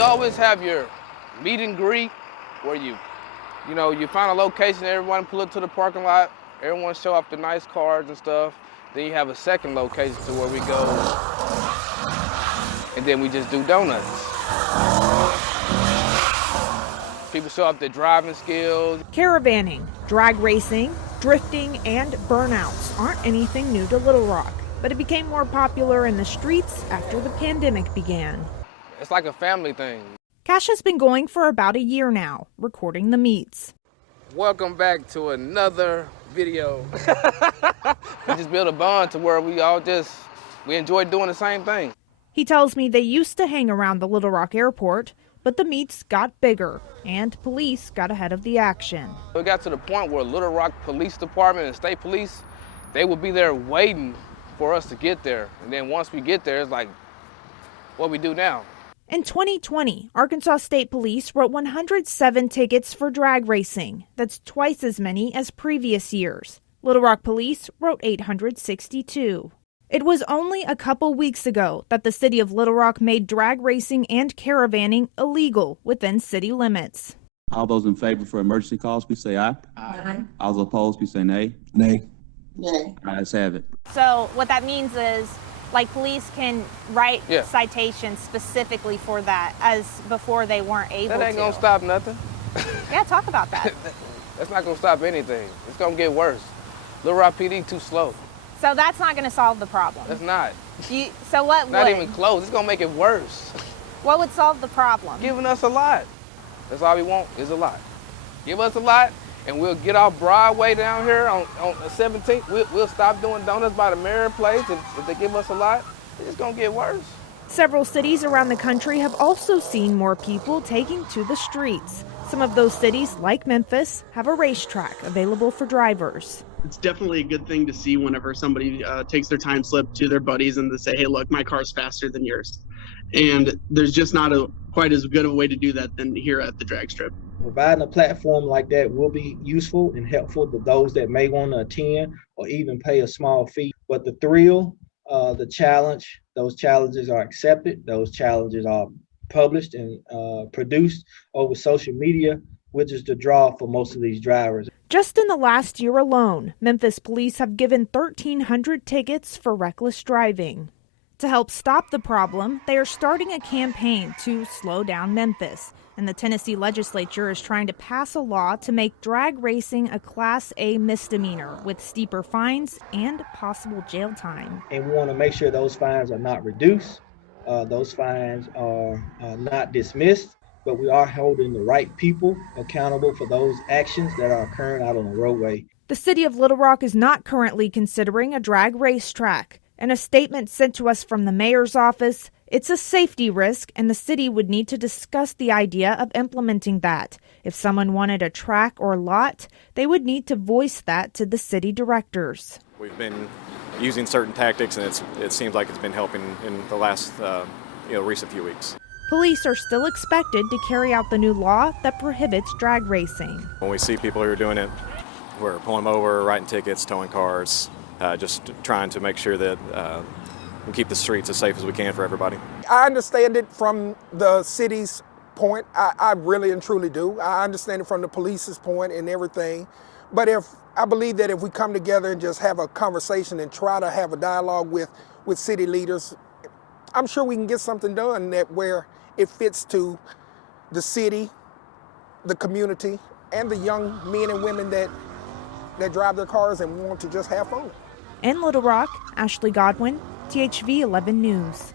You always have your meet and greet where you find a location, everyone pull up to the parking lot, everyone show off the nice cars and stuff. Then you have a second location to where we go, and then we just do donuts. People show off their driving skills. Caravanning, drag racing, drifting, and burnouts aren't anything new to Little Rock, but it became more popular in the streets after the pandemic began. It's like a family thing. Cash has been going for about a year now, recording the meets. Welcome back to another video. We just built a bond to where we enjoy doing the same thing. He tells me they used to hang around the Little Rock airport, but the meets got bigger and police got ahead of the action. It got to the point where Little Rock Police Department and state police, they would be there waiting for us to get there. And then once we get there, it's like, what we do now? In 2020, Arkansas State Police wrote 107 tickets for drag racing. That's twice as many as previous years. Little Rock Police wrote 862. It was only a couple weeks ago that the city of Little Rock made drag racing and caravanning illegal within city limits. All those in favor for emergency calls, please say aye. Aye. All those opposed, please say nay. Nay. Nay. Ayes have it. So what that means is, like, police can write citations specifically for that, as before they weren't able to. That ain't gonna stop nothing. Yeah, talk about that. That's not gonna stop anything. It's gonna get worse. Little Rock PD too slow. So that's not going to solve the problem. That's not. So what would? Not even close. It's gonna make it worse. What would solve the problem? Giving us a lot. That's all we want is a lot. Give us a lot, and we'll get off Broadway down here on the 17th. We'll stop doing donuts by the Marion Place. If they give us a lot, it's just gonna get worse. Several cities around the country have also seen more people taking to the streets. Some of those cities, like Memphis, have a racetrack available for drivers. It's definitely a good thing to see whenever somebody takes their time slip to their buddies and they say, hey, look, my car's faster than yours. And there's just not quite as good of a way to do that than here at the drag strip. Providing a platform like that will be useful and helpful to those that may want to attend or even pay a small fee. But the thrill, the challenge, those challenges are accepted. Those challenges are published and produced over social media, which is the draw for most of these drivers. Just in the last year alone, Memphis police have given 1,300 tickets for reckless driving. To help stop the problem, they are starting a campaign to slow down Memphis. And the Tennessee legislature is trying to pass a law to make drag racing a Class A misdemeanor with steeper fines and possible jail time. And we want to make sure those fines are not reduced. Those fines are not dismissed. But we are holding the right people accountable for those actions that are occurring out on the roadway. The city of Little Rock is not currently considering a drag racetrack. In a statement sent to us from the mayor's office, it's a safety risk and the city would need to discuss the idea of implementing that. If someone wanted a track or lot, they would need to voice that to the city directors. We've been using certain tactics and it seems like it's been helping in the last recent few weeks. Police are still expected to carry out the new law that prohibits drag racing. When we see people who are doing it, we're pulling them over, writing tickets, towing cars, just trying to make sure that we keep the streets as safe as we can for everybody. I understand it from the city's point. I really and truly do. I understand it from the police's point and everything. But I believe that if we come together and just have a conversation and try to have a dialogue with city leaders, I'm sure we can get something done where it fits to the city, the community, and the young men and women that drive their cars and want to just have fun. In Little Rock, Ashley Godwin, THV 11 News.